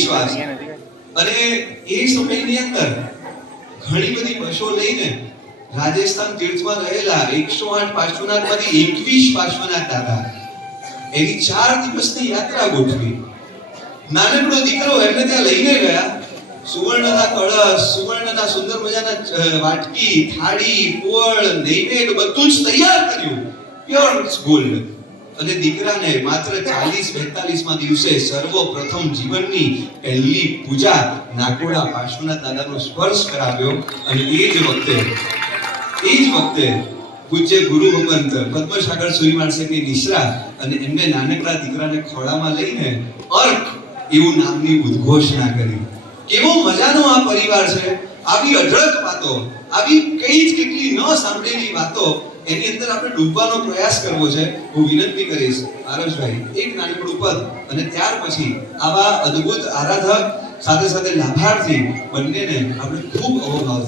વિશ્વાસ. અને એ સમયની અંદર ઘણી બધી બસો લઈને રાજસ્થાન તીર્થમાં રહેલા 108 પાર્શ્વનાથમાંથી 21 પાર્શ્વનાથ દાદા એની 4 દિવસની યાત્રા ગોઠવી. નાનકડો દીકરો એમને ત્યાં લઈને ગયા. સુવર્ણના કળશ, સુવર્ણના સુંદર મજાના વાટકી, થાળી, પોળ, નૈવેદ્ય બધું જ તૈયાર કર્યું, પ્યોર ગોલ્ડ. અને દીકરાને માત્ર 40-42 માં દિવસે સર્વપ્રથમ જીવનની પહેલી પૂજા નાકોડા પાર્શ્વનાથ દાદાનો સ્પર્શ કરાવ્યો. અને એ જ વખતે પૂજ્ય ગુરુ ભગવંત પદ્મસાગર સુરીમાળ સાહેબની નિશ્રા અને એમને નાનકડા દીકરાને ખોળામાં લઈને અર્ક એવું નામની ઉદ્ઘોષણા કરી. કેવો મજાનો આ પરિવાર છે. આવી અઢળક વાતો, આવી કઈ જ કેટલી ન સાંભળેલી વાતો એની અંદર આપણે ડૂબવાનો પ્રયાસ કરવો છે. હું વિનંતી કરીશ આરસભાઈ એક નાનકડું પદ અને ત્યાર પછી આવા અદ્ભુત આરાધક સાથે સાથે લાભાર્થી બંનેને આપણે ખૂબ અવભાવ